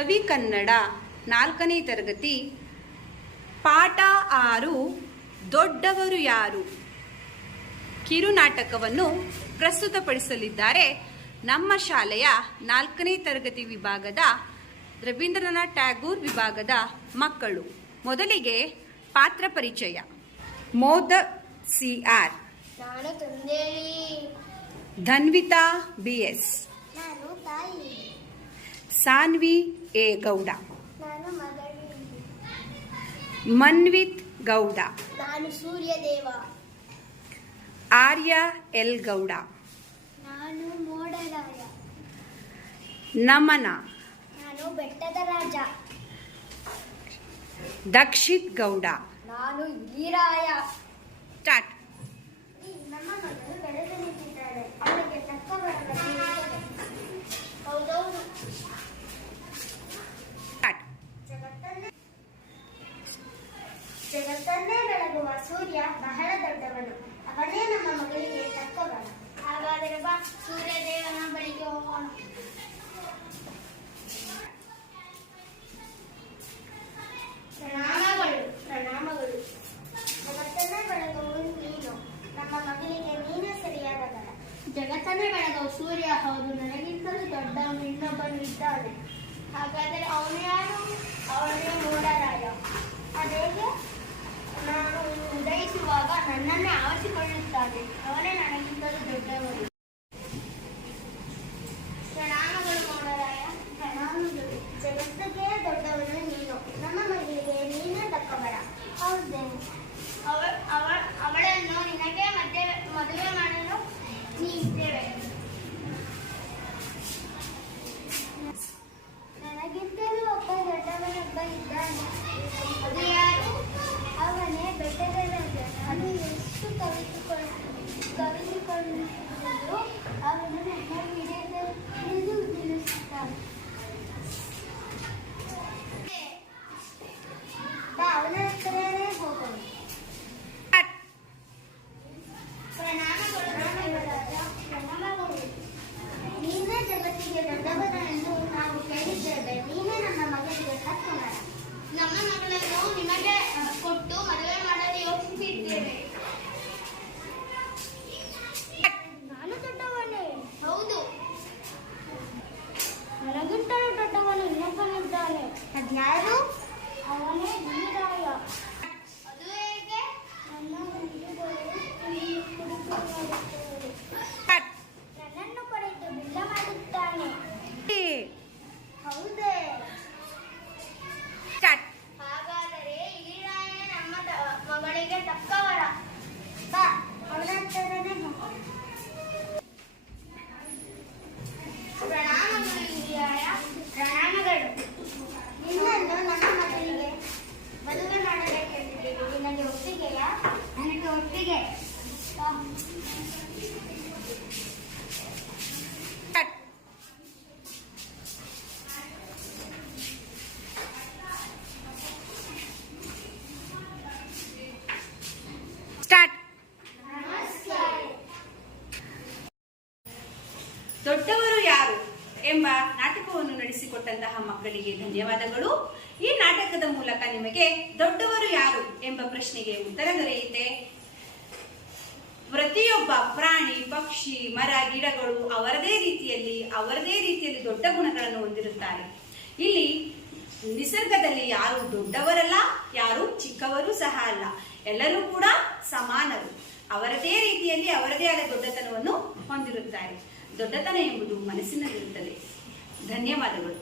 ಕವಿ ಕನ್ನಡ ನಾಲ್ಕನೇ ತರಗತಿ ಪಾಠ ಆರು ದೊಡ್ಡವರು ಯಾರು? ಕಿರುನಾಟಕವನ್ನು ಪ್ರಸ್ತುತಪಡಿಸಲಿದ್ದಾರೆ ನಮ್ಮ ಶಾಲೆಯ ನಾಲ್ಕನೇ ತರಗತಿ ವಿಭಾಗದ ರವೀಂದ್ರನಾಥ್ ಟ್ಯಾಗೂರ್ ವಿಭಾಗದ ಮಕ್ಕಳು. ಮೊದಲಿಗೆ ಪಾತ್ರ ಪರಿಚಯ. Moda C R. Dhanvita B S. Sanvi A Gowda. Manvit Gowda. ನಾನು ಸೂರ್ಯದೇವ. ಆರ್ಯ ಎಲ್ ಗೌಡ. ನಾನು ಮೋಡರಾಯ ನಮನ. ನಾನು ಬೆಟ್ಟದ ರಾಜ. ದಕ್ಷಿತ್ ಗೌಡ. ನಾನು ಸ್ಟಾರ್ಟ್. ಜಗತ್ತನ್ನೇ ಬೆಳಗುವ ಸೂರ್ಯ ಬಹಳ ದೊಡ್ಡವನು. ಅವನೇ ನಮ್ಮ ಮಗಳಿಗೆ ತಕ್ಕವನ. ಹಾಗಾದರೆ ಬಾ, ಸೂರ್ಯದೇವನ ಬಳಿಗೆ ಹೋಗೋಣ. ಪ್ರಣಾಮಗಳು ಪ್ರಣಾಮಗಳು. ಜಗತ್ತನ್ನೇ ಬೆಳಗುವ ನೀನು. ನಮ್ಮ ಮಗಳಿಗೆ ನೀನು ಸರಿಯಾದ ಬರ ಜಗತ್ತನ್ನೇ ಬೆಳಗುವ ಸೂರ್ಯ, ಹೌದು, ನನಗಿಂತಲೂ ದೊಡ್ಡವನು ಇನ್ನೊಬ್ಬನು ಇದ್ದಾನೆ. ಹಾಗಾದರೆ ಅವನು ಯಾರು? ಅವನೇ ಮೂಡರಾಯ ಅದೇಗೆ ನಾನು ಉದಯಿಸುವಾಗ ನನ್ನನ್ನೇ ಆವರಿಸಿಕೊಳ್ಳುತ್ತಾನೆ ಅವನೇ ನನಗಿಂತಲೂ ದೊಡ್ಡವರು. ಪ್ರಣಾಮಗಳು ಮೂಡರಾಯ. ಪ್ರಣಾಮಗಳು. ಜಗತ್ತಿಗೆ ದೊಡ್ಡವನು ನೀನು. ನಮ್ಮ ಮಗಳಿಗೆ ನೀನೇ ತಕ್ಕವರ ಹೌದೇ? ಅವ ಅವ, ಅವಳನ್ನು ನಿನಗೆ ಮದುವೆ ಮದುವೆ ಮಾಡಲು ನೀ ಇದ್ದೇವೆ ನನಗಿಂತಲೂ ಒಬ್ಬ ದೊಡ್ಡವನೊಬ್ಬ ಇದ್ದಾನೆ. Oh, ಮಗಳಿಗೆ ತಕ್ಕವರ ಬಾ ಅವನ ಹತ್ರನೇ ಹೋಗೋಣ. ಪ್ರಣಾಮಗಳು ಈರಾಯ ಪ್ರಣಾಮಗಳು ನಿನ್ನನ್ನು ನನ್ನ ಮಗಳಿಗೆ ಮದುವೆ ಮಾಡಬೇಕೆಂದಿದ್ದೀನಿ ನಿನಗೆ ಒಪ್ಪಿಗೆಯಾ ನನಗೆ ಒಪ್ಪಿಗೆ ಬಾ. Start start. ದೊಡ್ಡವರು ಯಾರು ಎಂಬ ನಾಟಕವನ್ನು ನಡೆಸಿಕೊಟ್ಟಂತಹ ಮಕ್ಕಳಿಗೆ ಧನ್ಯವಾದಗಳು. ಈ ನಾಟಕದ ಮೂಲಕ ನಿಮಗೆ ದೊಡ್ಡವರು ಯಾರು ಎಂಬ ಪ್ರಶ್ನೆಗೆ ಉತ್ತರ ದೊರೆಯುತ್ತೆ. ಪ್ರತಿಯೊಬ್ಬ ಪ್ರಾಣಿ, ಪಕ್ಷಿ, ಮರ, ಗಿಡಗಳು ಅವರದೇ ರೀತಿಯಲ್ಲಿ ಅವರದೇ ರೀತಿಯಲ್ಲಿ ದೊಡ್ಡ ಗುಣಗಳನ್ನು ಹೊಂದಿರುತ್ತಾರೆ. ಇಲ್ಲಿ ನಿಸರ್ಗದಲ್ಲಿ ಯಾರು ದೊಡ್ಡವರಲ್ಲ, ಯಾರು ಚಿಕ್ಕವರು ಸಹ ಅಲ್ಲ. ಎಲ್ಲರೂ ಕೂಡ ಸಮಾನರು. ಅವರದೇ ರೀತಿಯಲ್ಲಿ ಅವರದೇ ಆದ ದೊಡ್ಡತನವನ್ನು ಹೊಂದಿರುತ್ತಾರೆ. ದೊಡ್ಡತನ ಎಂಬುದು ಮನಸ್ಸಿನಲ್ಲಿರುತ್ತದೆ. ಧನ್ಯವಾದಗಳು.